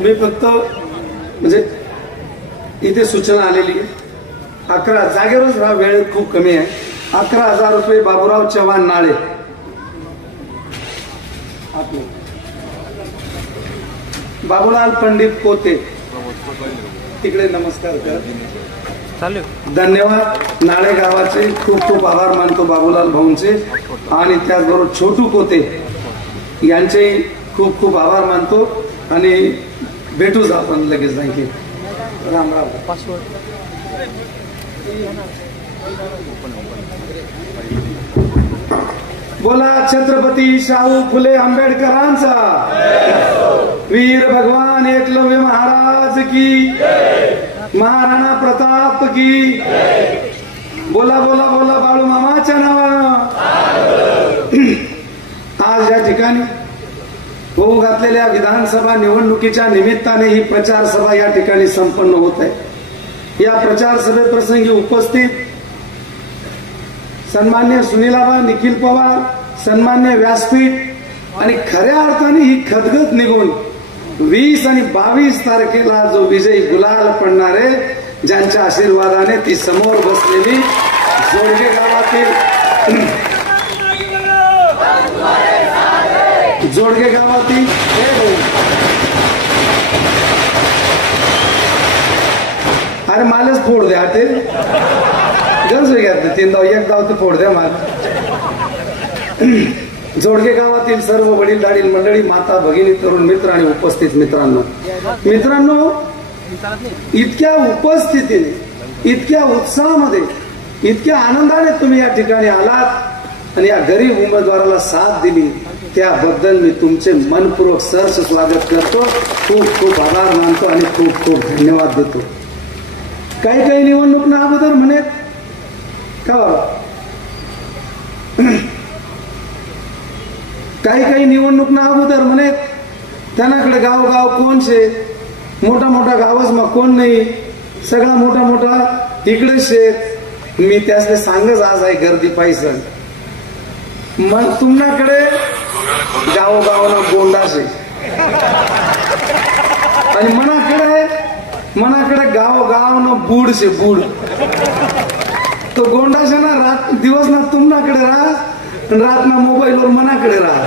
मी फक्त म्हणजे इथे सूचना आलेली आहे 11 जागेवरच राहा, वेळ खूप कमी आहे. 11,000 रुपये बाबूराव चव्हाण नाळे. बाबूलाल पंडित पोते तिकडे नमस्कार कर. धन्यवाद. नाळे गावाचे खूप खूप आभार मानतो बाबूलाल भाऊंचे आणि त्याचबरोबर छोटू पोते यांचे खूप खूप आभार मानतो आणि भेटूच आपण लगेच जाईल. राम राम. बोला छत्रपती शाहू फुले आंबेडकरांचा, वीर भगवान एकलव्य महाराज की, महाराणा प्रताप की. बोला बोला बोला बाळू मामाच्या नावानं. आज या ठिकाणी होऊ घातलेल्या विधानसभा निवडणुकीच्या निमित्ताने ही प्रचार सभा या ठिकाणी संपन्न होत आहे. या प्रचार सभेप्रसंगी उपस्थित सन्मान्य सुनीलाबा निखिल पवार, सन्मान्य व्यासपीठ आणि खऱ्या अर्थाने ही खदगद निघून 20 आणि 22 तारखेला जो विजयी गुलाल पडणारे ज्यांच्या आशीर्वादाने ती समोर बसलेली जोडगे गावातील अरे मालच फोड द्या ते गरज घ्या 3 धाव 1 धाव ते फोड द्या माल. जोडगे गावातील सर्व वडीलधारी मंडळी, माता भगिनी, तरुण मित्र आणि उपस्थित मित्रांनो, इतक्या उपस्थितीने, इतक्या उत्साहामध्ये, इतक्या आनंदाने तुम्ही या ठिकाणी आलात आणि या गरीब उमेदवाराला साथ दिली त्याबद्दल मी तुमचे मनपूर्वक सहर्ष स्वागत करतो. खूप खूप आभार मानतो आणि खूप खूप धन्यवाद देतो. काही निवडणूक ना अगोदर म्हणे का काही निवडणूक ना अगोदर म्हणे त्यांनाकडे गाव कोण शे, मोठा गावच मग कोण नाही, सगळा मोठा इकडे शेत. मी त्यासले सांगच आज आहे गर्दी पैसा मग तुमच्याकडे गावोगावना गोंडा शे आणि मनाकडे गावोगावना बूड शे बूड. तो गोंडा शे ना रात दिवस ना तुमच्याकडे राहा, रात ना मोबाईलवर मनाकडे राहा.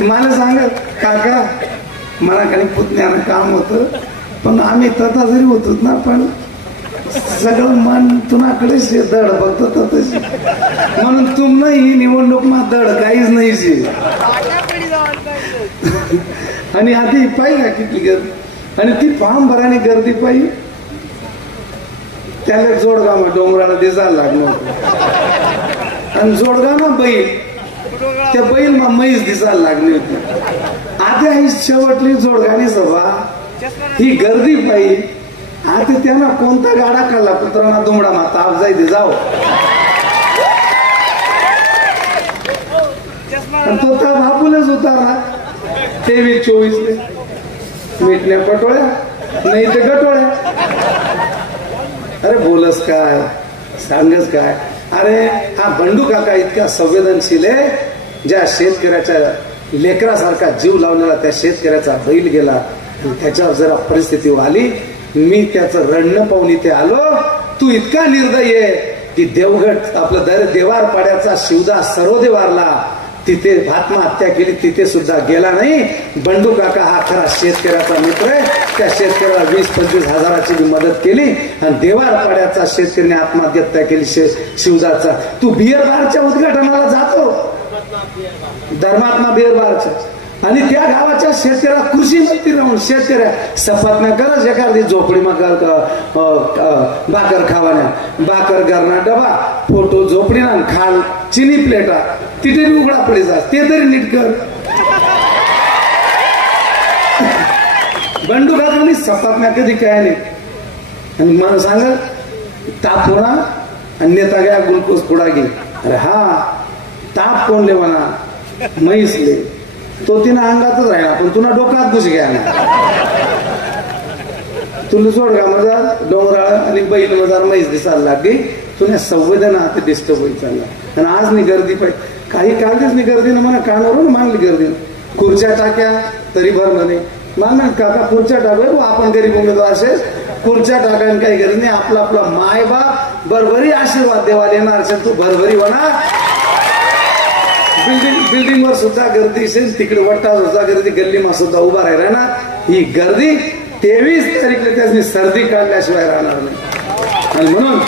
मला सांग काका मनाकडे पुतण्यानं काम होतं पण आम्ही तथा जरी होतो ना पण सगळं मन तुनाकडे दड बघतो तशी म्हणून तुम ही निवडणूक मा दड काहीच नाही. आणि आधी पाहिजे किती गर्दी आणि ती फॉर्म भराने गर्दी पाहिजे त्याला जोडगाव डोंगराला दिसायला लागलं होतं आणि जोडगाव ना बैल त्या बैल मा म्हैस दिसायला लागली होती. आता ही शेवटली जोडगाणी सभा ही गर्दी पाहिजे. आता त्यांना कोणता गाडा खाल्ला पुत्रांना दुमडा माता आप जायचे जाओ तो त्या बापूलाच उतारला 23-24 मीठल्या पटोळ्या नाही ते गटोळ्या. अरे बोलस काय सांगच काय. अरे हा बंडू काका इतका संवेदनशील आहे. ज्या शेतकऱ्याच्या लेकरासारखा जीव लावलेला त्या शेतकऱ्याचा बैल गेला आणि त्याच्यावर जरा परिस्थिती आली. मी त्याचं रडणं पाहून इथे आलो. तू इतका निर्दयी आहे की देवगड आपलं देवार पाड्याचा शिवदास सरोदे वारला तिथे आत्महत्या केली तिथे सुद्धा गेला नाही. बंडू काका हा खरा शेतकऱ्याचा मित्र आहे. त्या शेतकऱ्याला 20-25 हजाराची मदत केली आणि देवार पाड्याचा शेतकऱ्याने आत्महत्या केली शिवदासचा. तू बियर बारच्या उद्घाटनाला जातो धर्मात्मा बियर बारच्या आणि त्या गावाच्या शेतकऱ्याला कृषी मंत्री राहून शेतकऱ्या सपाटण्या करत एखादी झोपडी मग भाकर खावाण्या भाकर घरना डबा फोटो झोपडीना खाल चिनी प्लेटा तिथे बी उघडा पडे जा ते तरी नीट कर. बंडू काकांनी सपाटण्या कधी काय नाही आणि मला सांगा ताप होणार आणि नेता गया ग्लुकोज पुडा घे. अरे हा ताप कोण ले म्हणा म्हैसले तो तिनं अंगातच राहिला पण तुला डोक्यात घुस घ्या तुला सोड का मजा डोंगराळ आणि बैल मजार म्हैस दिसायला लागली तुला संवेदना आता डिस्टर्ब होईल चालला. आणि आज नाही गर्दी पाहिजे काही कागदच नाही गर्दी ना म्हणा कानावरून मानली गर्दी खुर्च्या टाक्या तरी भर म्हणे मागणार काका खुर्च्या टाकू आपण गरीब उमेदवार असेल खुर्च्या टाकायला काही गरज नाही आपला आपला माय बाप भरभरी आशीर्वाद देवाला येणार असेल तू भरभरी होणार बिल्डिंग वर सुद्धा गर्दी असेल तिकडे वट्टा सुद्धा गर्दी गल्लीमा सुद्धा उभा राहिला ना ही गर्दी 23 तारीखला त्याची सर्दी काढल्याशिवाय राहणार नाही आणि म्हणून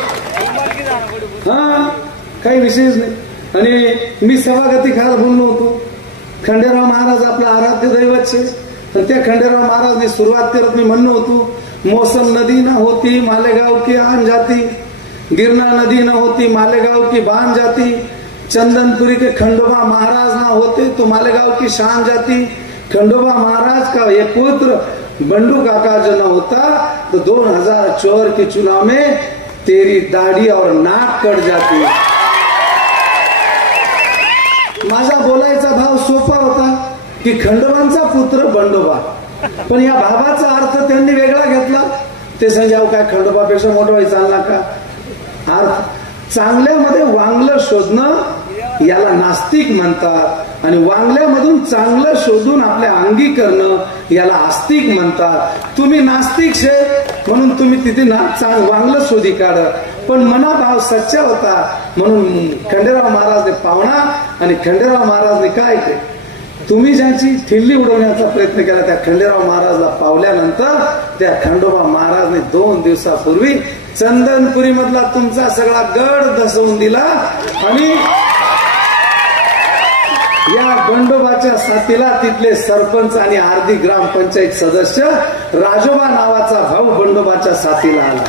हा काही विशेष नाही आणि मी सभागती खास बोललो होतो खंडेराव महाराज आपला आराध्य दैवत छे तर त्या खंडेराव महाराजने सुरुवात करत मी म्हणणं होतो मौसम नदी न होती मालेगाव की आन जाती गिरना नदी न होती मालेगाव की बान जाती चंदनपुरी के खंडोबा महाराज ना होते तो मालेगाव की शान जाती खंडोबा महाराज का ये पुत्र बंडू काका जो न होता तो 2004 के चुनाव में तेरी दाढ़ी और नाक कट जाती माझा बोलायचा भाव सोपा होता की खंडोबांचा पुत्र बंडोबा पण या भावाचा अर्थ त्यांनी वेगळा घेतला ते संजाव काय खंडोबापेक्षा मोठा व्हायचा चालला का अर्थ चांगल्यामध्ये वांगलं शोधणं याला नास्तिक म्हणतात आणि वांगल्यामधून चांगलं शोधून आपल्या अंगी करणं याला आस्तिक म्हणतात तुम्ही नास्तिक शे म्हणून तुम्ही तिथे वांगलं शोधी काढ पण मनाभाव सच्चा होता म्हणून खंडेराव महाराजने पावणा आणि खंडेराव महाराजने काय केलं तुम्ही ज्यांची ठिल्ली उडवण्याचा प्रयत्न केला त्या खंडेराव महाराजला पावल्यानंतर त्या खंडोबा महाराजने 2 दिवसापूर्वी चंदनपुरी मधला तुमचा सगळा गड धसवून दिला आणि या बंडोबाच्या साथीला तिथले सरपंच आणि आर्धी ग्रामपंचायत सदस्य राजोबा नावाचा भाऊ बंडोबाच्या साथीला आला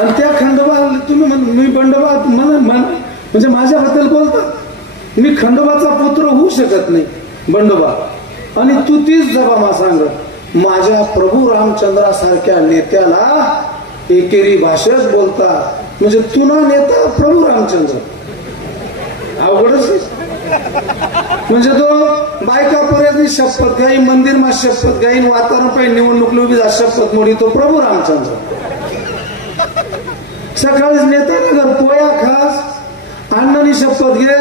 आणि त्या खंडोबा तुम्ही मी बंडोबा म्हणजे माझ्याबद्दल बोलतात मी खंडोबाचा पुत्र होऊ शकत नाही बंडोबा आणि तू तीच जबाबा सांग माझ्या प्रभू रामचंद्रासारख्या नेत्याला एकेरी भाषेत बोलता म्हणजे तुना नेता प्रभू रामचंद्र अवघडच म्हणजे तो बायका पर्यंत शपथ घाई मंदिर मा शपथ घाईन वातावरण पाहिजे निवडणूक उभी शपथ मोडी तो प्रभू रामचंद्र सकाळीच नेता नगर पोया खास अण्णांनी शपथ घे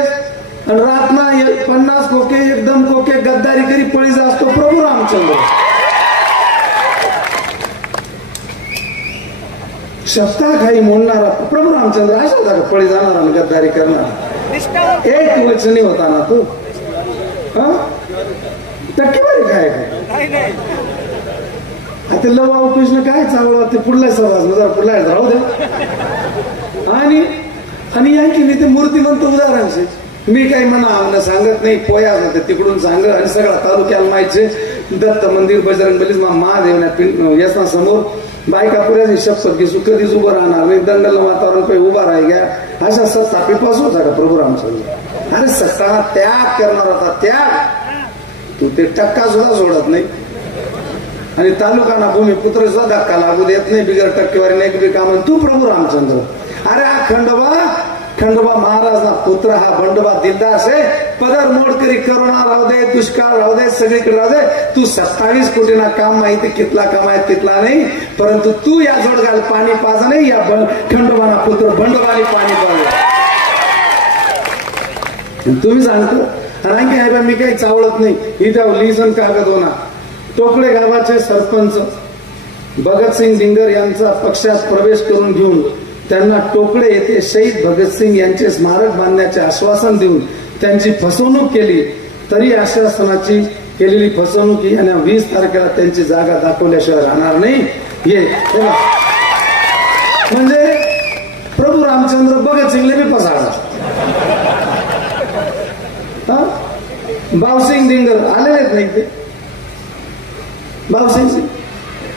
आणि रातना 50 कोके एकदम कोके गद्दारी करी पळी जा असतो प्रभू रामचंद्र शपथा खाई मोडणारा प्रभू रामचंद्र असा होता का पळी जाणारा आणि गद्दारी करणारा एक वचनी होता ना तू टक्केवारी काय काय आता लव कृष्ण काय चावला ते पुढला समाज पुढला राहू द्या आणि यांची ते मूर्तिमंत उदाहरण मी काही म्हणा सांगत नाही पोया तिकडून सांग आणि सगळा तालुक्याला माहिती दत्त मंदिर बजरंग बलीच महादेव यासना समोर बायका पुऱ्याची शपथ घेसू कधीच उभं राहणार नाही दंडल वातावरण काही उभा राही घ्या अशा सत्ता पिपास होता का प्रभू रामचंद्र अरे सत्ता त्याग करणार होता त्याग तू ते टक्का सुद्धा सोडत नाही आणि तालुकाना भूमिपुत्र सुद्धा धक्का लागू देत नाही बिगर टक्केवारी नाही काम तू प्रभू रामचंद्र अरे हा खंडोबा महाराज ना पुत्र हा बंडोबा दिलदार से पदर मोड करी करोना राहू दे दुष्काळ राहू दे सगळीकडे राहू दे तू 27 कोटीना काम माहिती कितला कमाय तितला नाही परंतु तू या जोडगाल पाणी पाज नाही या खंडोबाना पुत्र बंडोबाने पाणी पाज तुम्ही सांगतो आणखी आहे मी काही चावळत नाही इथं लिहिसन कागद होणार टोकडे गावाचे सरपंच भगतसिंग डिंगर यांचा पक्षात प्रवेश करून घेऊन त्यांना टोकडे येथे शहीद भगतसिंग यांचे स्मारक बांधण्याचे आश्वासन देऊन त्यांची फसवणूक केली तरी आश्वासनाची केलेली फसवणूक आणि 20 तारखेला त्यांची जागा दाखवल्याशिवाय राहणार नाही हे म्हणजे प्रभू रामचंद्र भगतसिंगले बी पसाडा भावसिंग डिंगर आलेलेच नाही ते भावसिंग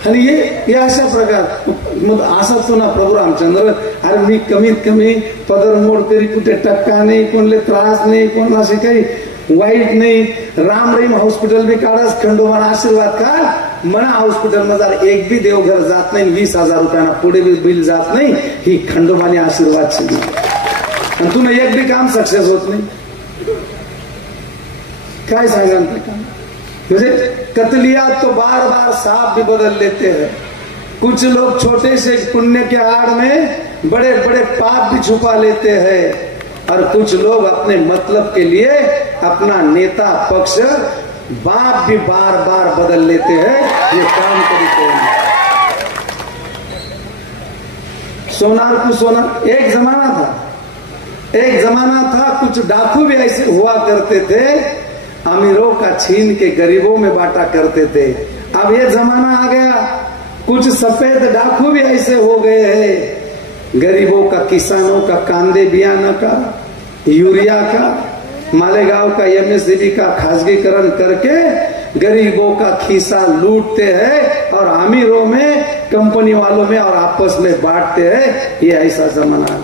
आणि हे अशा प्रकार मग असा पुन्हा प्रभू रामचंद्र अरे मी कमीत कमी पदर मोड करी कुठे टक्का नाही कोणले त्रास नाही कोणाशी काही वाईट नाही राम रहीम हॉस्पिटल बी काढाच खंडोबाना आशीर्वाद का मना हॉस्पिटल मध्ये एक बी देवघर जात नाही 20,000 रुपयांना पुढे बी बिल जात नाही ही खंडोबाने आशीर्वाद शिकली आणि तुला एक बी काम सक्सेस होत नाही काय सांगा मुझे कतलिया तो बार बार सांप भी बदल लेते हैं कुछ लोग छोटे से पुण्य के आड़ में बड़े बड़े पाप भी छुपा लेते हैं और कुछ लोग अपने मतलब के लिए अपना नेता पक्ष बाप भी बार बार बदल लेते हैं, ये काम कभी कोई नहीं। सोनार को सोनार। एक जमाना था कुछ डाकू भी ऐसे हुआ करते थे, अमीरों का छीन के गरीबों में बांटा करते थे। अब ये जमाना आ गया, कुछ सफेद डाकू भी ऐसे हो गए हैं, गरीबों का, किसानों का, कांदे बियाना का, यूरिया का, मालेगांव का, एमएसडीबी का खासगीकरण करके गरीबों का खीसा लूटते हैं और अमीरों में, कंपनी वालों में और आपस में बांटते हैं। ये ऐसा जमाना है।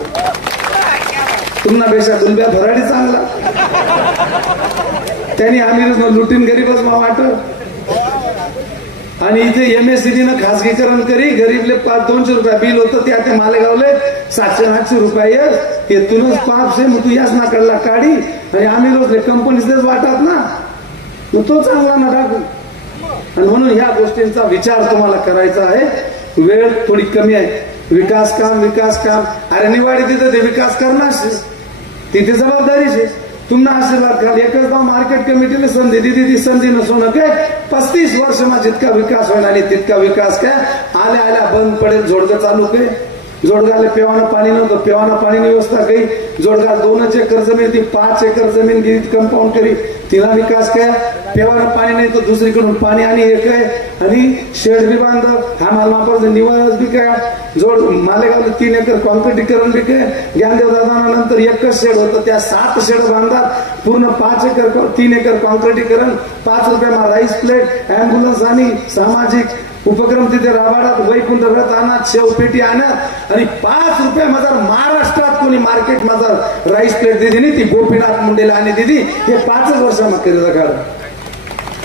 तुमना पेक्षा डुलब्या भराडी चांगला, त्यांनी अमीरच लुटीन गरीबच वाटत। आणि इथे एमएससीबीनं खासगीकरण करी, गरीबले 200 रुपये बिल होतं, त्या मालेगावले 700-800 रुपये येथूनच पाप से मग तू याच ना कडला काढी आणि आम्ही रोजले कंपनीच वाटतात ना, मग तो चांगला ना टाकू। आणि म्हणून ह्या गोष्टींचा विचार तुम्हाला करायचा आहे। वेळ थोडी कमी आहे। विकास काम अरे निवाडी तिथं ते विकास करणार, तिथे जबाबदारी आहे। तुमना आशीर्वाद घाल, एकच गाव मार्केट कमिटीने संधी दिली, ती संधी नसून काय 35 वर्षमा जितका विकास होईल आणि तितका विकास काय आल्या आल्या बंद पडेल। जोडगं चालू के, जोडगाले पेवाना पाणी नव्हतं, पेवाना पाणीनी व्यवस्था काही, जोडगा 2 एकर जमीन ती 5 एकर जमीन गेली, कंपाऊंड करी, तिला विकास काय, पेवाना पाणी नाही तर दुसरीकडून पाणी आणि एक आहे, आणि शेड बी बांध, हा मालमापाचं निवास बी काय, जोड मालेगावला 3 एकर कॉन्क्रिटीकरण बी काय, ज्ञानदेव दादाना नंतर एकच शेड होतं, त्या 7 शेड बांधतात, पूर्ण 5 एकर 3 एकर कॉन्क्रिटीकरण, 5 रुपयामा राईस प्लेट, अँब्युलन्स आणि सामाजिक उपक्रम तिथे राबाडात, वैकुंठ व्रत आणत, शेवपेटी आणत, आणि 5 रुपये मजार महाराष्ट्रात कोणी मार्केट मजार राईस प्लेट दिली नाही, ती गोपीनाथ मुंडेला आणि दिदी हे 5 वर्षामा केलेलं काढ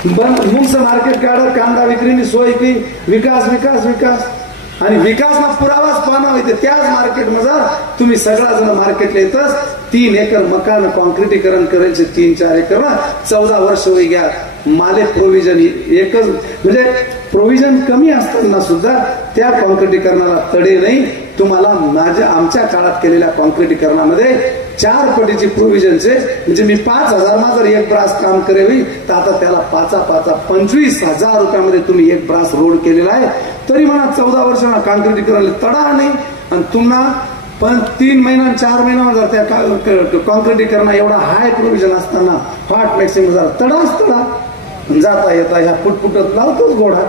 बंद मुंगचं मार्केट काढ, कांदा विक्रीनी सोय की, विकास आणि विकासना पुरावाच पाहणं होते। त्याच मार्केट मजार तुम्ही सगळा जण मार्केटला येतच 3 एकर मकान कॉन्क्रिटीकरण करायचे, 3-4 एकर 14 वर्ष होई गया। माले प्रोव्हिजन एकच, म्हणजे प्रोव्हिजन कमी असताना सुद्धा त्या कॉन्क्रिटीकरणाला तडे नाही। तुम्हाला आमच्या काळात केलेल्या कॉन्क्रिटीकरणामध्ये 4 पटीची प्रोव्हिजनचे, म्हणजे मी 5,000 मा जर एक ब्रास काम करेवी तर आता त्याला 5 25,000 रुपयामध्ये तुम्ही एक ब्रास रोड केलेला आहे। तरी म्हणा 14 वर्षांना कॉन्क्रिटीकरण तडा नाही, आणि तुम्हाला पण 3 महिना 4 महिना जर त्या कॉन्क्रिटीकरण एवढा हाय प्रोव्हिजन असताना फाट मॅक्सिमम जर तडा जाता येता ह्या फुटफुटत लावतोच घोडा।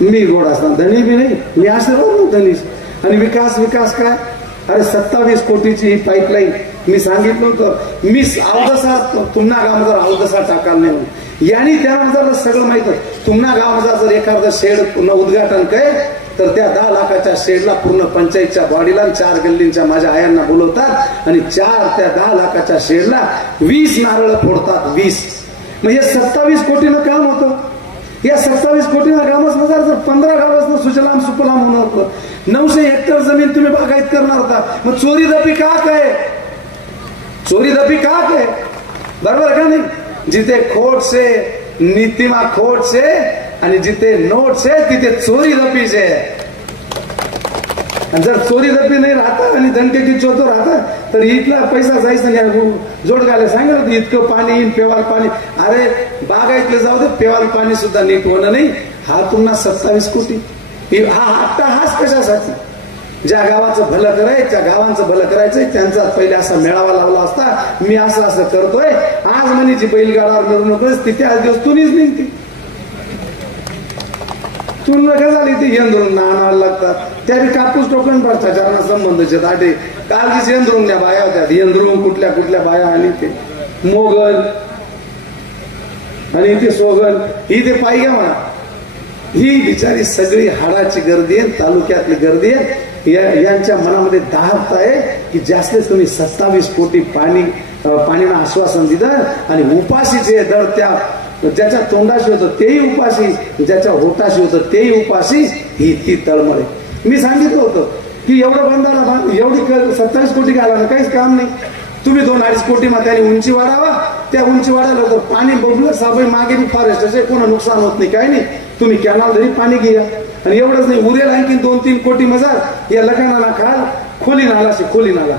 मी घोडा असताना धनी बी नाही, मी आशीर्वाद धनीच। आणि विकास काय, अरे 27 कोटीची ही पाईपलाईन मी सांगितलं होतं, मी अवदसा तुमना गावामध्ये अवदसा टाकाल नाही, यांनी त्यानंतर सगळं माहित। तुमना गावामध्ये जर एखादं शेड पुन्हा उद्घाटन काय तर त्या 10 लाखाच्या शेडला पूर्ण पंचायतच्या बॉडीला 4 गल्लींच्या माझ्या आयांना बोलवतात, आणि त्या 10 लाखाच्या शेडला 20 नारळ फोडतात, 20। म्हणजे 27 कोटीनं काम होतं। या 27 कोटीनं कामच नजर जर 15 गावाचं सुजलाम सुफलाम होणार होतं, 900 हेक्टर जमीन तुम्ही बागायत करणार होता, मग चोरी दपी का काय, बरोबर का नाही? जिथे खोट से नीतिमा खोट से आणि जिथे नोट से तिथे चोरी दपी से। जर चोरी दपी नाही राहता आणि दणकेची चोतो राहता तर इथला पैसा जायचं नाही। जोडगाले सांगितलं होतं इतकं पाणी येईन, पेवाल पाणी, अरे बागायतले जाऊ दे, पेवाल पाणी सुद्धा नीट होणं नाही। हा तुम्हाला 27 कोटी, हा हप्ता हाच कशासाठी? ज्या गावाचं भलं करायचं, त्या गावांचं भलं करायचंय, त्यांचा पहिले असा मेळावा लावला असता, मी असं करतोय, आज म्हणीची बैलगाडावर मिरवणूक तिथे आज दिवस तुनीच निघते, तुला काय झाली ती यंत्रून आणायला लागतात, त्यावेळी कापूस टोकन भ्रष्टाचारांना संबंधचे दाटे, कालजीच यंत्रून त्या बाया होत्या, यंत्रून कुठल्या बाया, आणि ते मोगल आणि ते सोगल, ही ते पायी घ्या म्हणा, ही बिचारी सगळी हाडाची गर्दी आहे, तालुक्यातली गर्दी आहे। यांच्या मनामध्ये दाहत आहे की जास्त कमी 27 कोटी पाणीनं आश्वासन दिलं, आणि उपाशीचे दर त्या ज्याच्या तोंडाशी होतं तेही उपाशी, ज्याच्या होटाशी होतं तेही उपाशी, ही ती तळमळ आहे। मी सांगितलं होतं की एवढं बंधाला एवढी 27 कोटी घाला काहीच काम नाही, तुम्ही 2-2.5 कोटी मध्ये त्याने उंची वाढावा, त्या उंची वाढायला तर पाणी बघलं साबई मागे बी फॉरेस्ट असे कोणा नुकसान होत नाही, काय नाही, तुम्ही कॅनल जरी पाणी घ्या, आणि एवढंच नाही उरेल आणखी 2-3 कोटी मजार या लखानाला खाल, खोली नाला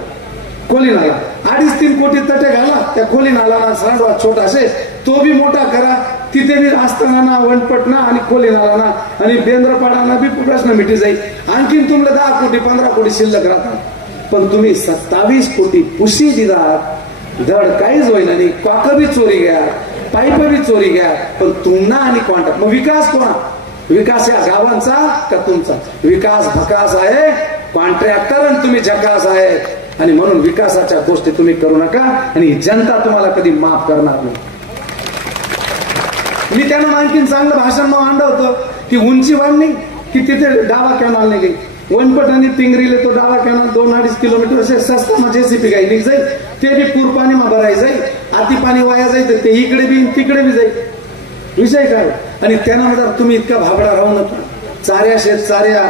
खोली नाला 2.5-3 कोटी तटे घाला त्या खोली नाला सांडवा छोटासे तो बी मोठा करा तिथे बी असताना वनपट ना आणि खोली नाला ना आणि बेंद्रपाडाना बी प्रश्न मिटी जाईल आणखीन तुम्हाला 10 कोटी 15 कोटी शिल्लक राहतात पण तुम्ही 27 कोटी पुशी दिलात धड काहीच होईना नाही क्वाक बी चोरी घ्या पाईप बी चोरी घ्या पण तुम्हाला आणि कॉन्ट्रॅक्ट मग विकास कोणा विकास या गावांचा का तुमचा विकास भकास आहे कॉन्ट्रॅक्टर आणि तुम्ही झकास आहे आणि म्हणून विकासाच्या गोष्टी तुम्ही करू नका आणि जनता तुम्हाला कधी माफ करणार नाही मी त्यांना आणखीन चांगलं भाषण मांडलं होतं की उंची वाढली की तिथे डावा कॅनल नाही गेली वनपट आणि पिंगरीले तो डावा कॅनल 2-2.5 किलोमीटर असे सस्ता जेसीपी काही निघ जाईल ते बी पूर पाणी मा भराय जाईल आती पाणी वाया जाईल तर ते इकडे बी तिकडे बी जाईल विषय काय आणि त्यांना जर तुम्ही इतका भाबडा राहू नका चाऱ्या शेत चाऱ्या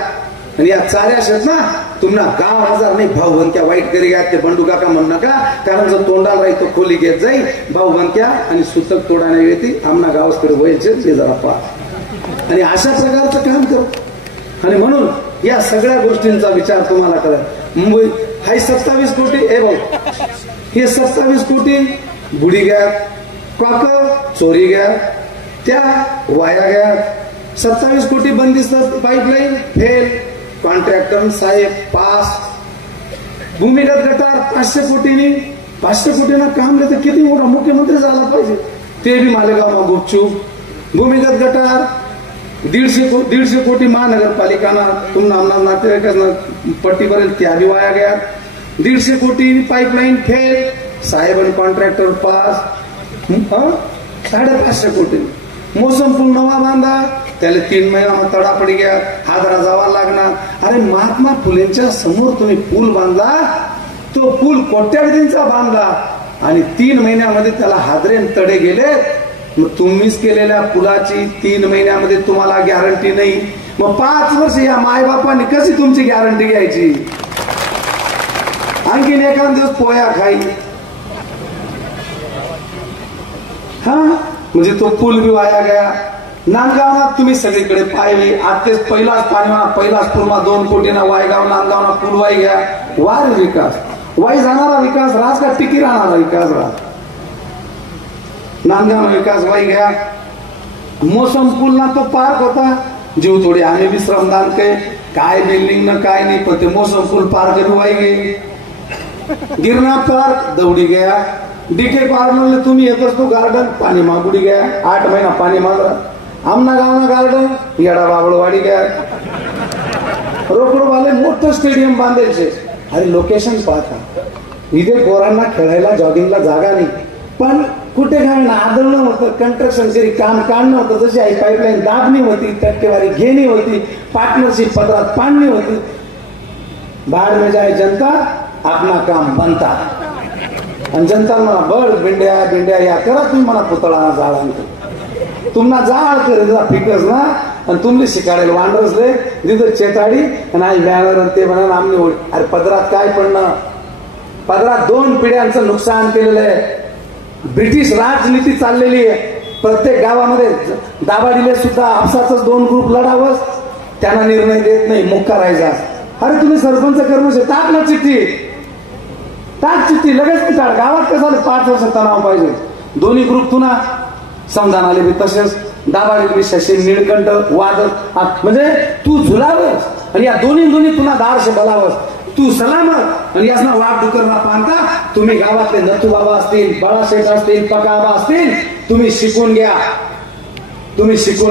आणि या चाऱ्या शेत ना तुम्हाला गाव हजार नाही भाऊ बनक्या वाईट करी घ्या ते बंडू काका म्हणू नका कारण जर तोंडाला राही तो खोली घेत जाईल भाऊ बनक्या आणि सुतक तोडाने येते आमना गावाकडे व्हायचे ते जरा पहा आणि अशा प्रकारचं काम करू आणि म्हणून या सगळ्या गोष्टींचा विचार तुम्हाला करा मुंबई हाय 27 कोटी ए भाऊ हे 27 कोटी बुडी घ्या क्वाक चोरी घ्या त्या वाया घ्या 27 कोटी बंदिस्त पाईपलाईन फेल कॉन्ट्रॅक्टर साहेब पास भूमिगत गटार 500 कोटीनं काम देतं किती मोठा मुख्यमंत्री झाला पाहिजे ते बी मालेगाव गुपचूप भूमिगत गटार 150 कोटी महानगरपालिकाना तुम्हाला नातेवाईकांना पट्टीपर्यंत त्या बी वाया गया 150 कोटी पाईपलाईन फेल साहेब आणि कॉन्ट्रॅक्टर पास 550 कोटी मोसम पूल नवा बांधा त्याला 3 महिना तडापडी घ्या हादरा जावा लागणार अरे महात्मा फुलेंच्या समोर तुम्ही पूल बांधला तो पूल कोट्यावधींचा बांधला आणि 3 महिन्यामध्ये त्याला हादरेन तडे गेले मग तुम्हीच केलेल्या पुलाची 3 महिन्यामध्ये तुम्हाला गॅरंटी नाही मग 5 वर्ष या मायबापांनी कशी तुमची गॅरंटी घ्यायची आणखीन एखाद दिवस पोया खाई हा म्हणजे तो पूल बी वाया गया नांदगावना तुम्ही सगळीकडे पाहिले आतेच पहिलाच पूर्मा 2 कोटीना वायगाव नांदगावना पूल वाई गया वार विकास वाई जाणारा विकास राज का टिकी राहणारा विकास राज नांदगाव विकास वाई गया मोसम पूल ना तो पार्क होता जीव थोडी आम्ही भी श्रमदान के काय बिल्डिंग न काय नाही पण ते मोसम पूल पार्क भी वाई गई गिरना पार्क दौडी गया डीके कॉर्नर तुम्ही येतच तो गार्डन पाणी मागुडी गया 8 महिना पाणी मागरा आमना गावना गार्डन येडा बाबळवाडी गया रोकडवाले मोठं स्टेडियम बांधायचे अरे लोकेशन पाहता इथे पोरांना खेळायला जॉगिंगला जागा नाही पण कुठे घालणं आदळणं होतं कंस्ट्रक्शन तरी काम काढणं होतं जशी आई पाईपलाईन दाबणी होती टक्केवारी घेणी होती पार्टनरशिप पदरात पाडणी होती बाहेर में जाए जनता आपला काम बनता आणि जनता म्हणा बळ बिंड्या या करा तुम्ही मला पुतळा जाळा तुम्हाला जाळ कर फिकस ना आणि तुम्ही शिकायला वांडरसले तिथं चेताडी आणि आई बॅनर ते म्हणा आमने ओढ अरे पदरात काय पडणं पदरात 2 पिढ्यांचं नुकसान केलेलं आहे ब्रिटिश राजनीती चाललेली आहे प्रत्येक गावामध्ये दाभाडीले सुद्धा आपसाच 2 ग्रुप लढावं त्यांना निर्णय देत नाही मुक्का राहायचा अरे तुम्ही सरपंच कर्मचारी टाक चिठ्ठी लगेच टाक गावात कसं झालं 5 वर्ष तणाव पाहिजे दोन्ही ग्रुप पुन्हा समजान आले तसेच दाभाडी शशी निळकंठ वादक म्हणजे तू झुलावस आणि या दोन्ही पुन्हा दारशे बलावस तू सलामत आणि यासना वाट डुकरला पाहता तुम्ही गावातले नथू बाबा असतील बाळाशेठ असतील पकाबा असतील तुम्ही शिकून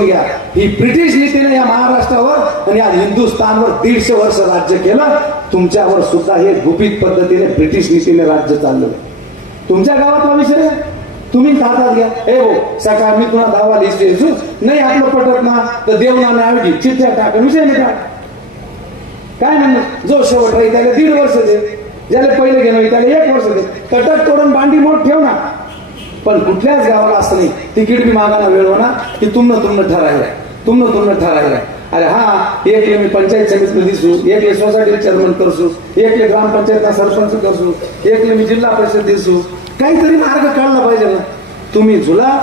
घ्या ही ब्रिटिश नीतीने या महाराष्ट्रावर आणि या हिंदुस्थानवर 150 वर्ष राज्य केलं तुमच्यावर सुद्धा हे गुपित पद्धतीने ब्रिटिश नीतीने राज्य चाललं तुमच्या गावातला विषय तुम्ही हातात घ्या ए हो सकाळ मी तुला दावा लिहितो नाही आपलं पटत ना तर देवना ऐवजी चिठ्ठ्या टाक विषय नाही टाक काय म्हणणं जो शेवट राहील त्याला 1.5 वर्ष दे ज्याला पहिले घेणं त्याला 1 वर्ष दे कटक तोडून बांडी मोठ ठेव ना पण कुठल्याच गावाला असं नाही तिकीट बी मागायला वेळ होणार की तुमनं ठरायला अरे हा एकले मी पंचायत समितीने दिसू एकले सोसायटी चेअरमन करसू एकले ग्रामपंचायतला सरपंच करसू एकले मी जिल्हा परिषद दिसू काहीतरी मार्ग काढला पाहिजे ना तुम्ही झुला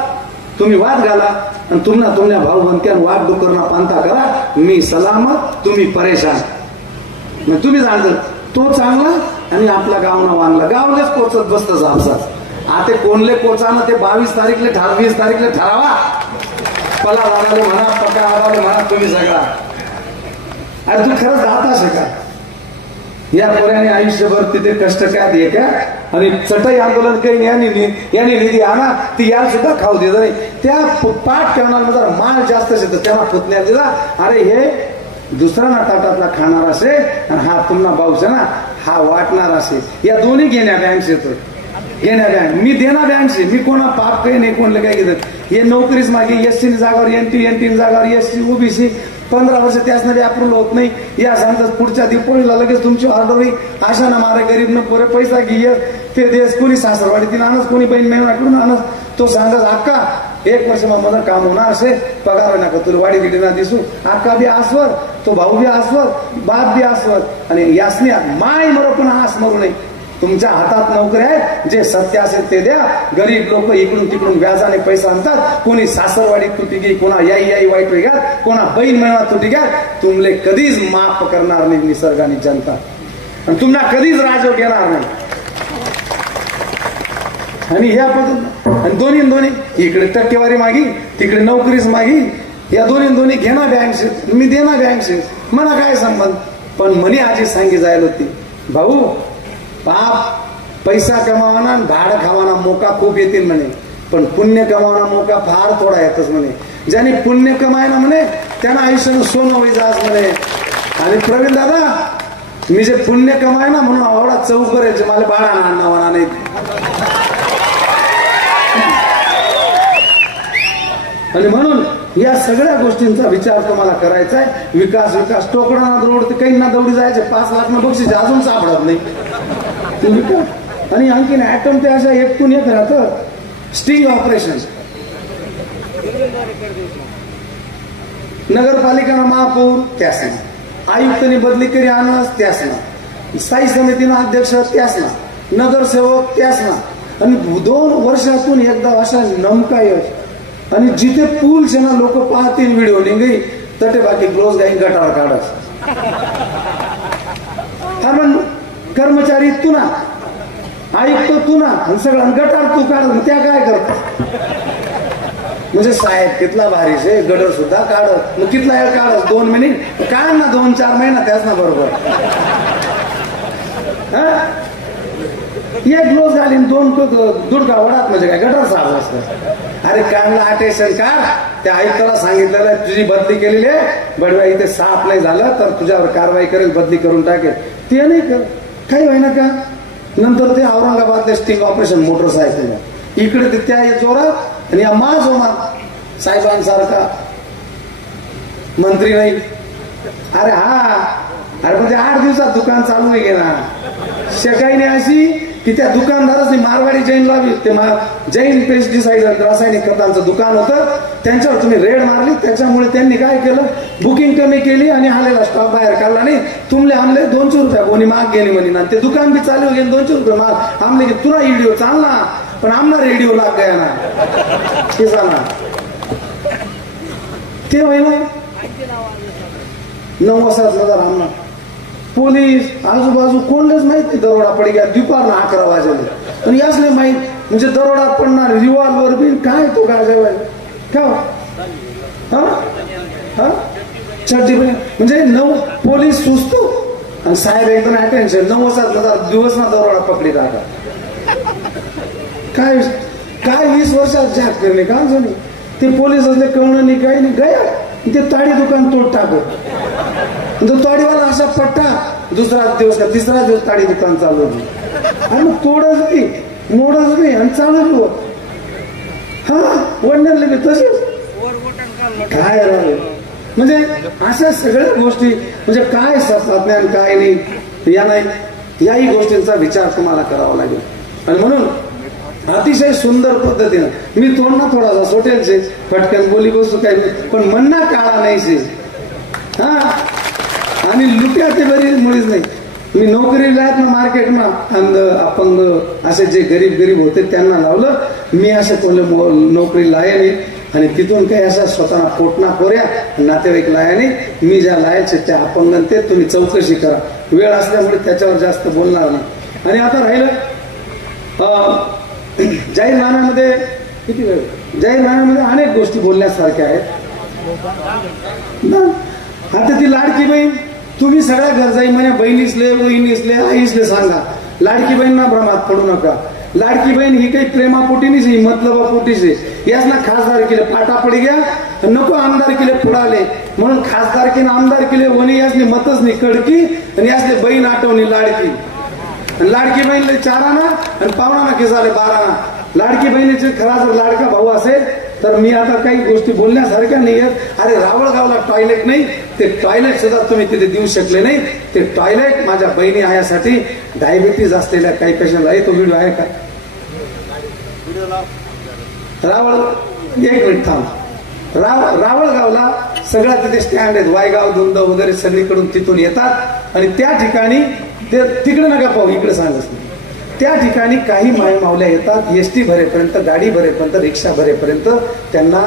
तुम्ही वाद घाला आणि तुमच्या भाऊ बंक्यान वाद डुकरना पांता करा मी सलामत तुम्ही परेशान तुम्ही जाणता तो चांगला आणि आपला गावना वांगला गावलेच कोचत बसतं आमचाच आता कोणले कोचानं ते 22 तारीखले 20 तारीखले ठरावा पला दादाले म्हणा पक्का दादाले म्हणा तुम्ही सगळा अरे तू खरंच जात असे का या पोऱ्याने आयुष्यभर तिथे कष्ट काय दे का आणि चटई आंदोलन काही यांनी निधी आणा ती याला सुद्धा खाऊ देत नाही त्या पाठ करणार जर माल जास्त असेल तर त्यांना पुतण्या दिला अरे हे दुसरा ना ताटातला खाणार असे आणि हा पुन्हा पाऊस आहे ना हा वाटणार असे या दोन्ही घेण्या बँक येतो घेण्या बँक मी देणार बँकशी मी कोणा पाप काही नाही कोणलं काय घेत हे नोकरीच मागे एससी जागावर एनटी जागावर एससी ओबीसी 15 वर्ष त्यासमध्ये अप्रूव्ह होत नाही या सांगतात पुढच्या दिपोळीला लगेच तुमची ऑर्डर होईल अशा ना मारे गरीब न पुरे पैसा घे ते देश कोणी सासरवाडीतील आणस कोणी बहीण मेहनाकडून आणस तो सांगत अक्का 1 वर्ष मला काम होणार असे पगार नका तुला वाडी गिडी ना दिसू अक्का बी आसवर तो भाऊ बी आसवर बाप बी आसवर आणि यासनी माय मरो पण आस मरू नाही तुमच्या हातात नोकरी आहे जे सत्य असेल ते द्या गरीब लोक इकडून तिकडून व्याजाने पैसा आणतात कोणी सासरवाडी तुटी घे कोणा याई वाईट वेगात कोणा बहीण मेळा तुटी घ्या तुमले कधीच माफ करणार नाही निसर्गाने जनता आणि तुम्हाला कधीच राजो घेणार नाही आणि ह्या पद्धत आणि दोन्ही इकडे टक्केवारी मागी तिकडे नोकरीच मागी या दोन्ही घेणार बँक मी देणार बँक मला काय संबंध पण म्हणे आजी सांगी जायला होती भाऊ पाप पैसा कमावाना भाडं खावाना मोका खूप येतील म्हणे पण पुण्य कमावाना मोका फार थोडा येतच म्हणे ज्याने पुण्य कमायना म्हणे त्यांना आयुष्यानं सोनं व्हायचं म्हणे आणि प्रवीण दादा मी जे पुण्य कमायना म्हणून आवडा चौक करायचे मला बाळा नावाना नाही आणि म्हणून या सगळ्या गोष्टींचा विचार तुम्हाला करायचा आहे विकास टोकडा रोड ते काही ना दौडी जायचे 5 लाख बक्षीस अजून सापडत नाही आणि आणखीन ऍटम ते अशा एकटून येत राहत स्टिंग ऑपरेशन नगरपालिका महापौर त्यास ना आयुक्तांनी बदली करी आणस त्यास ना स्थायी समितीनं अध्यक्ष त्यास ना नगरसेवक त्यास ना आणि 2 वर्षातून एकदा अशा नमका यश आणि जिथे पूल ना लोक पाहतील व्हिडिओ निघी तर ते बाकी ग्लोज गाईन गटार काढत हा पण कर्मचारी तुना आयुक्त तुना सगळं गटार तू काढत त्या काय करत म्हणजे साहेब कितला भारी से गटर सुद्धा काढत मग कितला वेळ काढत 2 मिनिट काढ ना 2-4 महिना त्याच ना बरोबर एक ग्लोज घालीन 2 दुडका वडात म्हणजे काय गटर साफ असतं अरे काढला अटेन्शन काढ त्या आयुक्ताला सांगितलेलं तुझी बदली केलेली आहे बडव्या इथे साफ नाही झालं तर तुझ्यावर कारवाई करेल बदली करून टाकेल ते नाही कर काही व्हायना का नंतर ते औरंगाबादले स्टिंग ऑपरेशन मोटरसायकल इकडे ते त्या जोरात आणि या माज होणार साहेबांसारखा मंत्री नाही अरे अरे पण ते 8 दिवसात दुकान चालू नाही घेणार शेकाई नाही अशी की त्या दुकानदाराने मारवाडी जैन लावी ते जैन पेस्टिसाइड रासायनिक खतांचं दुकान होतं त्यांच्यावर तुम्ही रेड मारली त्याच्यामुळे त्यांनी काय केलं बुकिंग कमी केली आणि आलेला स्टॉक बाहेर काढला नाही तुमले आमले 200 रुपये कोणी माग गेली म्हणे ना ते दुकान बी चालू गेले 200 रुपये माग आमले की तुला रेडिओ चालना पण आमना रेडिओ लाग गया ना ते चालना ते व्हायला 9 वाजता आमना पोलीस आजूबाजू कोणलेच माहिती दरोडा पडी गया दुपारला 11 वाजले पण यासले माहित म्हणजे दरोडा पडणार रिव्हॉल्वर बिन काय तो काय छड्डी म्हणजे 9 पोलीस सुचतो आणि साहेब एकदम अटेन्शन 9 वाजता दिवस ना दरोडा पकडी टाका काय 20 वर्षात जाग करणे का झाली ते पोलीस असले कळणं नाही काही नाही गया ते ताडी दुकान तोड टाकत तो ताडीवाला असा पट्टा दुसरा दिवस का तिसरा दिवस ताडी दुकान चालू होती आणि मग तोडच नाही मोडच नाही आणि चालू होत वडण्यातले मी तसेच काय म्हणजे अशा सगळ्या गोष्टी म्हणजे काय ज्ञान काय नाही याही गोष्टींचा विचार तुम्हाला करावा लागेल आणि म्हणून अतिशय सुंदर पद्धतीनं मी तोंड ना थोडासा सोटेल से फटकन बोली बसू काय पण म्हणणा काळा नाही से आणि लुट्या ते बरी मुळीच नाही मी नोकरीला आहेत ना मार्केटमा अंध अपंग असे जे गरीब होते त्यांना लावलं मी असे कोणले नोकरी लाये नाही आणि तिथून काही अशा स्वतः पोटना कोऱ्या नातेवाईक लाया नाही मी ज्या लायचे त्या अपंग ते तुम्ही चौकशी करा वेळ असल्यामुळे त्याच्यावर जास्त बोलणार नाही आणि आता राहिलं जाहीरनाम्यामध्ये किती वेळ, जाहीरनाम्यामध्ये अनेक गोष्टी बोलण्यासारख्या आहेत ना. आता ती लाडकी बहीण, तुम्ही सगळ्या गरजाई म्हणे बहिणीसले, वहिनीसले, आईसले सांगा, लाडकी बहीणना भ्रमात पडू नका. लाडकी बहीण ही काही प्रेमापोटी नाही, मतलबापोटीच आहे. यासना खासदार केले पाटा पडी गया, नको आमदार केले पुढाले, म्हणून खासदार केले आमदार केले वणी यासने मतच नाही कडकी, आणि यासने बहीण आठवणी लाडकी. लाडकी बहीण चाराना आणि पावणाना केसाले बाराना. लाडकी बहिणीचे खरा जर लाडका भाऊ असेल तर मी आता काही गोष्टी बोलण्यासारख्या नाही आहेत. अरे रावळगावला टॉयलेट नाही, ते टॉयलेट सुद्धा तुम्ही तिथे देऊ शकले नाही. ते टॉयलेट माझ्या बहिणी आयासाठी डायबिटीज असलेल्या काही पेशंट आहे. तो व्हिडिओ आहे का? रावळ, एक मिनिट थांब. रावळगावला सगळ्या तिथे स्टँड आहेत, वायगाव धुंद वगैरे सगळीकडून तिथून येतात आणि त्या ठिकाणी ते तिकडे नका पाहू, इकडे सांगच नाही. त्या ठिकाणी काही माय मावल्या येतात, एसटी भरेपर्यंत, गाडी भरेपर्यंत, रिक्षा भरेपर्यंत त्यांना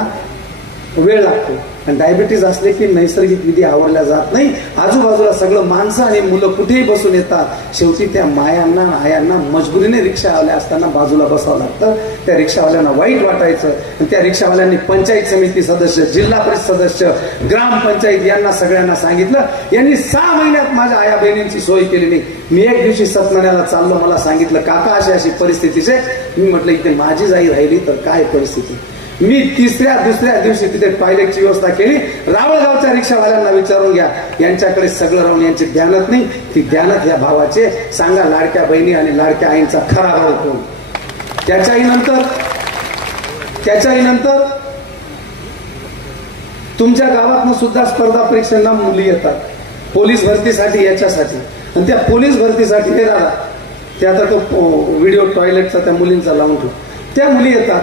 वेळ लागतो. आणि डायबिटीज असले की नैसर्गिक विधी आवडल्या जात नाही. आजूबाजूला सगळं माणसं आणि मुलं कुठेही बसून येतात. शेवटी त्या मायांना आयांना मजबुरीने रिक्षावाल्या असताना बाजूला बसावं लागतं. त्या रिक्षावाल्यांना वाईट वाटायचं आणि त्या रिक्षावाल्यांनी पंचायत समिती सदस्य, जिल्हा परिषद सदस्य, ग्रामपंचायत यांना सगळ्यांना सांगितलं. यांनी 6 महिन्यात माझ्या आया बहिणींची सोय केली नाही. मी एक दिवशी सतनाण्याला चाललो, मला सांगितलं काका अशी अशी परिस्थितीचे. मी म्हटलं इथे माझी आई राहिली तर काय परिस्थिती. मी दुसऱ्या दिवशी तिथे टॉयलेटची व्यवस्था केली. रावळगावच्या रिक्षावाल्यांना विचारून घ्या, यांच्याकडे सगळं राहून यांची ध्यानात नाही. ती ध्यानात या भावाचे सांगा. लाडक्या बहिणी आणि लाडक्या आईंचा खरा भाव कोण. त्याच्याही नंतर तुमच्या गावातनं सुद्धा स्पर्धा परीक्षांना मुली येतात पोलीस भरतीसाठी, याच्यासाठी. आणि त्या पोलीस भरतीसाठी हे दादा, ते आता तो व्हिडिओ टॉयलेटचा त्या मुलींचा लावून ठेव. त्या मुली येतात,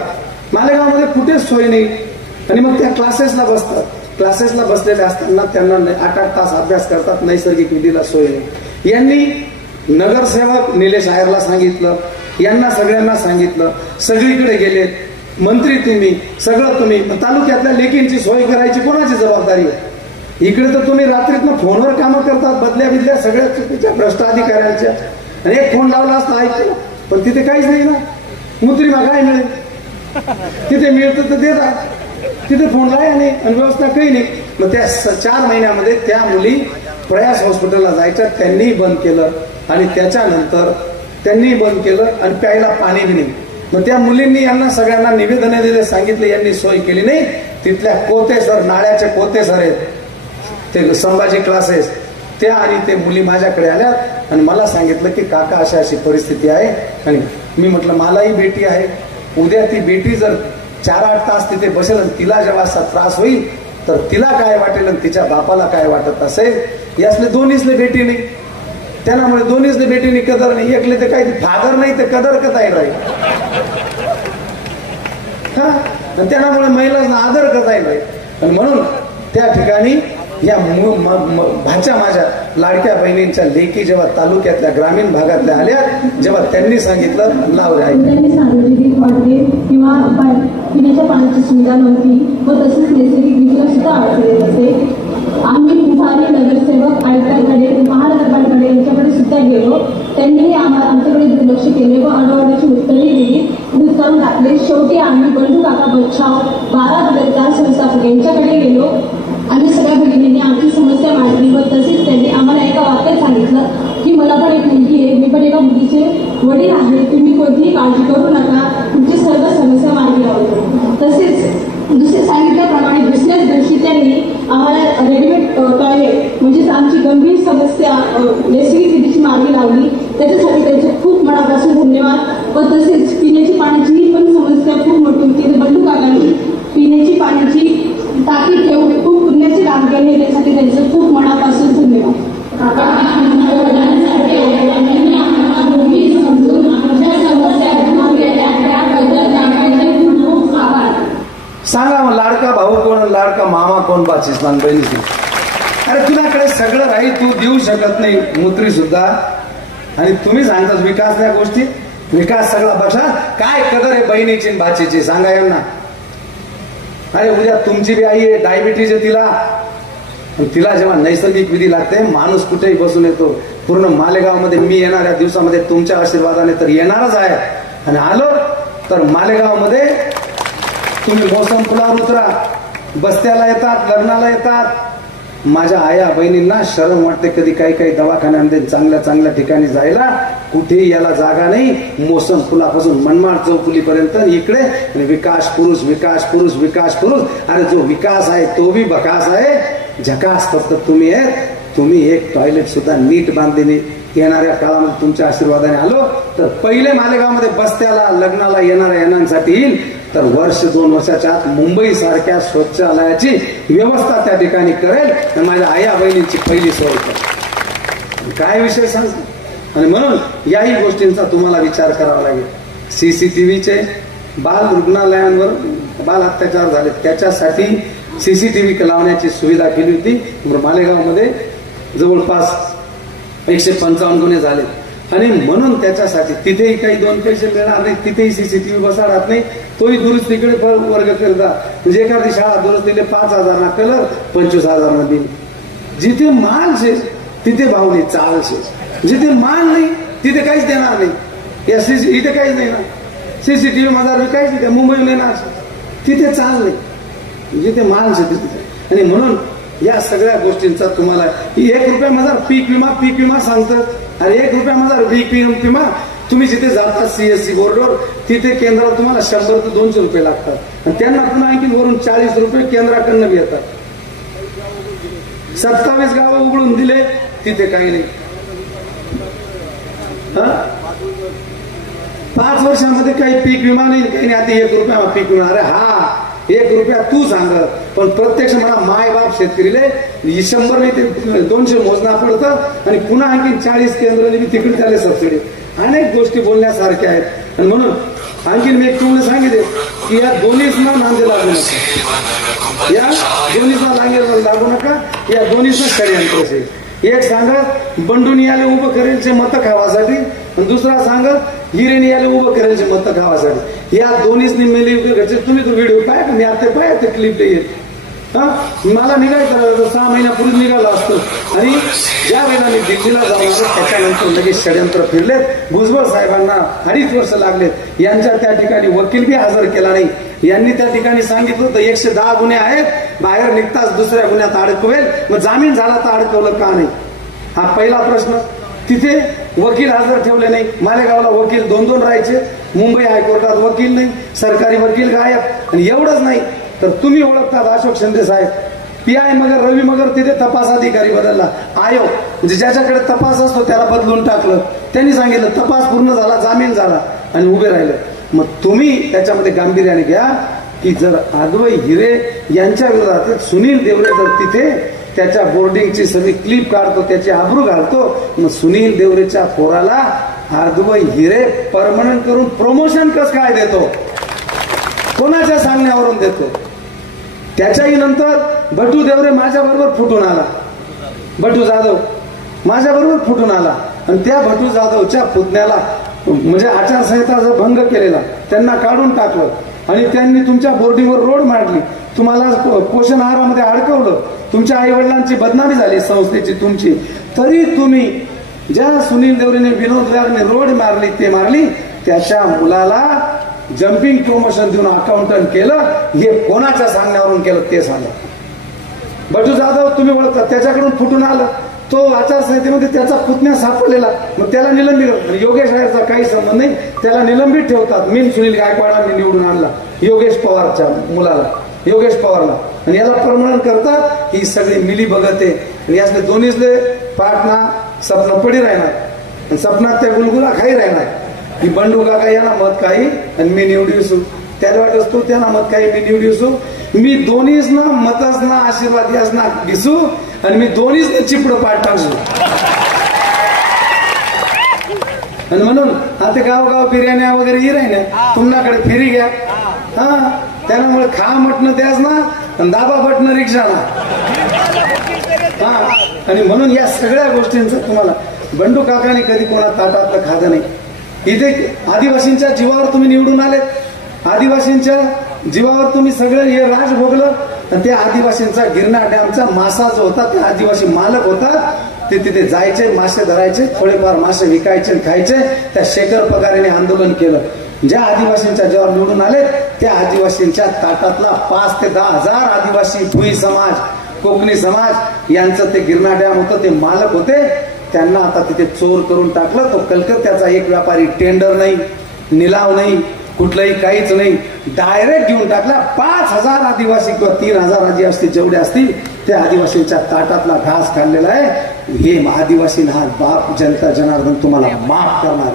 मालेगावमध्ये कुठेच सोय नाही. आणि मग त्या क्लासेसला बसतात. क्लासेसला बसलेल्या असताना त्यांना 8-8 तास अभ्यास करतात. नैसर्गिक विधीला सोय नाही. यांनी नगरसेवक निलेश आयरला सांगितलं, यांना सगळ्यांना सांगितलं, सगळीकडे गेले. मंत्री तुम्ही, सगळं तुम्ही. तालुक्यातल्या लेकींची सोय करायची कोणाची जबाबदारी आहे? इकडे तर तुम्ही रात्रीतनं फोनवर कामं करतात, बदल्या बिदल्या सगळ्या चुकीच्या भ्रष्ट अधिकाऱ्यांच्या. आणि एक फोन लावला असता ऐकलं, पण तिथे काहीच नाही ना. मुत्रीमा काय मिळेल? तिथे मिळतं तर देत आहे, तिथे फोन लाय आणि व्यवस्था काही नाही. मग त्या 4 महिन्यामध्ये त्या मुली प्रयास हॉस्पिटलला जायच्या, त्यांनीही बंद केलं. आणि त्याच्यानंतर त्यांनी बंद केलं आणि प्यायला पाणी बी नाही. मग त्या मुलींनी यांना सगळ्यांना निवेदन दिले, सांगितले, यांनी सोय केली नाही. तिथल्या कोतेसर, नाळ्याचे कोतेसर आहेत ते संभाजी क्लासेस, त्या आणि ते मुली माझ्याकडे आल्या आणि मला सांगितलं की काका अशी अशी परिस्थिती आहे. आणि मी म्हटलं मलाही बेटी आहे. उद्या ती बेटी जर 4-8 तास तिथे बसेल आणि तिला जेव्हा असा त्रास होईल तर तिला काय वाटेल आणि तिच्या बापाला काय वाटत असेल. यासले दोन्हीसले बेटी नाही, त्यामुळे दोन्हीसले बेटीने कदर नाही. एकले तर काही फादर नाही तर कदर कताय राहील. हा, त्यामुळे महिलांना आदर करता येईल. आणि म्हणून त्या ठिकाणी या भाच्या माझ्या लाडक्या बहिणींच्या लेकी जेव्हा तालुक्यातल्या ग्रामीण भागातल्या आल्या, जेव्हा त्यांनी सांगितलं लावले सार्वजनिक हॉटेल किंवा पिण्याच्या पाण्याची सुविधा नव्हती व तसेच नैसर्गिक विधीला सुद्धा अडचण येत असे. आम्ही पुढारी नगरसेवक आयुक्तांकडे, महानगरपालिकेकडे यांच्याकडे सुद्धा गेलो. त्यांनीही आमच्याकडे दुर्लक्ष केले व आढावाची उत्तरही दिली, दूध काढून टाकले. शेवटी आम्ही बंडू काका बचाव 12 बदलदार संस्थापक यांच्याकडे गेलो. आम्ही सगळ्या भगिनींनी आमची समस्या मांडली व तसेच त्यांनी आम्हाला एका वाक्यात सांगितलं की मला पण एक मुलगी आहे, मी पण एका मुलीचे वडील आहे, तुम्ही कोणतीही काळजी करू नका, तुमची सर्व समस्या मार्गी लावतो. तसेच दुसरे सांगितल्याप्रमाणे दुसऱ्याच दिवशी त्यांनी आम्हाला रेडीमेड टॉयलेट म्हणजेच आमची गंभीर समस्या नैसर्गिक विधीची मार्गी लावली. त्याच्यासाठी त्यांचे खूप मनापासून धन्यवाद. व तसेच पिण्याची पाण्याची ही पण समस्या खूप मोठी होती, तर बंडू काकांनी पिण्याची पाण्याची टाकी ठेवून खूप पुण्याचे काम केले, त्यासाठी त्यांचं खूप मनापासून धन्यवाद. सांगा मग लाडका भाऊ कोण, लाडका मामा कोण, बाचीस्तान बहिणीची. अरे तुझ्याकडे सगळं राहील, तू देऊ शकत नाही मुत्री सुद्धा. आणि तुम्ही सांगतात विकास, त्या गोष्टी विकास सगळा बघा. काय कदर आहे बहिणीची भाचीची सांगा यांना. अरे उद्या तुमची बी आई आहे, डायबिटीज आहे तिला. तिला जेव्हा नैसर्गिक विधी लागते, माणूस कुठेही बसून येतो. पूर्ण मालेगावमध्ये मी येणाऱ्या दिवसामध्ये तुमच्या आशीर्वादाने तर येणारच आहे, आणि आलो तर मालेगावमध्ये तुम्ही मोसम पुलावर उतरा, बस्त्याला येतात, लग्नाला येतात. माझ्या आया बहिणींना शरम वाटते कधी काही काही दवाखान्यामध्ये चांगल्या चांगल्या ठिकाणी जायला, कुठेही याला जागा नाही. मोसम पुलापासून मनमाड चौफुलीपर्यंत इकडे विकास पुरुष, विकास पुरुष, विकास पुरुष. अरे जो विकास आहे तो बी बकास आहे, झकास फक्त तुम्ही आहेत. तुम्ही एक टॉयलेट सुद्धा नीट बांधलेली. येणाऱ्या काळामध्ये तुमच्या आशीर्वादाने आलो तर पहिले मालेगावमध्ये बस्त्याला लग्नाला येणाऱ्या येणाऱ्यांसाठी येईल, तर वर्ष 2 वर्षाच्या आत मुंबई सारख्या शौचालयाची व्यवस्था त्या ठिकाणी करेल आणि माझ्या आया बहिणींची पहिली सोय करेल. काय विषय सांग. आणि म्हणून याही गोष्टींचा तुम्हाला विचार करावा लागेल. सीसीटीव्हीचे बाल रुग्णालयांवर बाल अत्याचार झाले त्याच्यासाठी सीसीटीव्ही लावण्याची सुविधा केली होती. मालेगावमध्ये जवळपास 155 गुन्हे झाले, आणि म्हणून त्याच्यासाठी तिथेही काही 2 पैसे मिळणार नाही, तिथेही सीसीटीव्ही बसाडत नाही, तोही दुरुस्तीकडे वर्ग करतात. म्हणजे एखादी शाळा दुरुस्तीले 5,000 ना कलर, 25,000 ना बिल. जिथे माल शे तिथे भाव नाही, चाल शे. जिथे माल नाही तिथे काहीच देणार नाही. या इथे काहीच नाही ना, सीसीटीव्ही मध्ये काहीच नाही. मुंबई नेणार तिथे चाल नाही, जिथे माल शे तिथे. आणि म्हणून या सगळ्या गोष्टींचा तुम्हाला 1 रुपया माझा पीक विमा सांगतात. अरे 1 रुपया माझा पीक विमा तुम्ही जिथे जाता CSC बोर्डवर, तिथे केंद्राला तुम्हाला 100 ते 200 रुपये लागतात, आणि त्यांना पुन्हा आणखी वरून 40 रुपये केंद्राकडनं बी येतात. 27 गावं उघडून दिले, तिथे काही नाही. 5 वर्षामध्ये काही पीक विमा नाही, काही नाही. आता 1 रुपया पीक विमा. अरे हा 1 रुपया तू सांग, पण प्रत्यक्ष मला माय बाप शेतकरीले 100 नाही ते 200 मोजना पडतं, आणि पुन्हा आणखी 40 केंद्राने तिकडे त्याला सबसिडी. अनेक गोष्टी बोलण्यासारख्या आहेत. आणि म्हणून आणखीन मी एक तुम्हाला सांगितले की या दोन्हीसना नांदे लागू नका, या दोन्हीसना लागू नका, या दोन्हीसना षडयंत्र असेल. एक सांगत बंडून याले उभं करेलचे मत खावासाठी, आणि दुसरा सांगत हिरेने याले उभं करेलचे मत खावासाठी. या दोन्हीच निमेली घरचे. तुम्ही तो व्हिडिओ पाय, मी आता पाय ते क्लिप येईल. मला निघायचं 6 महिन्यापूर्वी निघालं असतं, आणि ज्या वेळेला मी दिल्लीला जाऊन आलो त्याच्यानंतर लगेच षडयंत्र फिरलेत. भुजबळ साहेबांना 2.5 वर्ष लागलेत. यांच्या त्या ठिकाणी वकील बी हजर केला नाही. यांनी त्या ठिकाणी सांगितलं होतं 110 गुन्हे आहेत, बाहेर निघताच दुसऱ्या गुन्ह्यात अडकवेल, मग जामीन झाला तर अडकवलं का नाही, हा पहिला प्रश्न. तिथे वकील हजर ठेवले नाही. मालेगावला वकील 2-2 राहायचे. मुंबई हायकोर्टात वकील नाही, सरकारी वकील गायब. आणि एवढंच नाही तर तुम्ही ओळखतात अशोक शिंदे साहेब, PI मगर रवी मगर तिथे तपास अधिकारी बदलला. आयोग म्हणजे ज्याच्याकडे तपास असतो त्याला बदलून टाकलं. त्यांनी सांगितलं तपास पूर्ण झाला, जामीन झाला, आणि उभे राहिले. मग तुम्ही त्याच्यामध्ये गांभीर्याने घ्या की जर आदवई हिरे यांच्या विरोधात सुनील देवरे जर तिथे त्याच्या बोर्डिंगची सगळी क्लिप काढतो, त्याची आबरू घालतो, मग सुनील देवरेच्या पोराला आदवई हिरे परमनंट करून प्रमोशन कसं काय देतो, कोणाच्या सांगण्यावरून देतो. त्याच्याही नंतर बटू देवरे माझ्या बरोबर फुटून आला, बटू जाधव माझ्या बरोबर फुटून आला, आणि त्या बटू जाधवच्या पुतण्याला म्हणजे आचारसंहिता भंग केलेला, त्यांना काढून टाकलं, आणि त्यांनी तुमच्या बोर्डिंगवर रोड मांडली, तुम्हाला पोषण आहारामध्ये अडकवलं, तुमच्या आई वडिलांची बदनामी झाली संस्थेची तुमची. तरी तुम्ही ज्या सुनील देवरेने विनोद व्यागने रोड मारली ते मारली, त्याच्या मुलाला जम्पिंग प्रमोशन देऊन अकाउंटंट केलं. हे कोणाच्या सांगण्यावरून केलं ते सांगा. बटू जाधव तुम्ही ओळखता, त्याच्याकडून फुटून आलं, तो आचारसंहितेमध्ये त्याचा पुतण्या सापडलेला, मग त्याला निलंबित. योगेश रायचा काही संबंध नाही, त्याला निलंबित ठेवतात. मी सुनील गायकवाडांनी निवडून आणला योगेश पवारच्या मुलाला, योगेश पवारला, आणि याला परमनंट करतात. ही सगळी मिली बघत आहे. आणि यासले दोन्हीचले पाटणा सपना पडी राहणार, आणि सपनात त्या गुलगुला खाई राहणार. ही बंडू काका यांना मत काही आणि मी निवडी असू, त्याला वाटत असतो त्यांना मत काही मी निवडी असू. मी दोन्हीच ना मतच ना आशीर्वाद याच ना दिसू, आणि मी दोन्हीच ना चिपड पाठ टाकू. आणि म्हणून आता गावगाव बिर्याण्या वगैरे ही राहिल्या, तुमच्याकडे फेरी घ्या. हा त्यामुळे खा म्हटणं त्याच ना, आणि दाबा म्हटणं रिक्षा ना. हा आणि म्हणून या सगळ्या गोष्टींचं तुम्हाला बंडू काकाने कधी कोणा ताटातलं खातं नाही. इथे आदिवासींच्या जीवावर तुम्ही निवडून आलेत, आदिवासींच्या जीवावर तुम्ही सगळं हे राज भोगलं, आणि त्या आदिवासींचा गिरणा डॅमचा मासा जो होता त्या आदिवासी मालक होता, ते तिथे जायचे, मासे धरायचे, थोडेफार मासे विकायचे आणि खायचे. त्या शेखर पगारेने आंदोलन केलं. ज्या आदिवासींच्या जेव्हा निवडून आले त्या आदिवासींच्या ताटातला 5 ते 10 हजार आदिवासी भुई समाज, कोकणी समाज यांचं ते गिरणा डॅम होतं, ते मालक होते. त्यांना आता तिथे चोर करून टाकलं. तो कलकत्त्याचा एक व्यापारी, टेंडर नाही, निलाव नाही, कुठलंही काहीच नाही, डायरेक्ट घेऊन टाकला. 5,000 आदिवासी किंवा 3,000 आदिवासी जेवढे असतील त्या आदिवासींच्या ताटातला घास खाल्लेला आहे. हे आदिवासी हा बाप जनता जनार्दन तुम्हाला माफ करणार.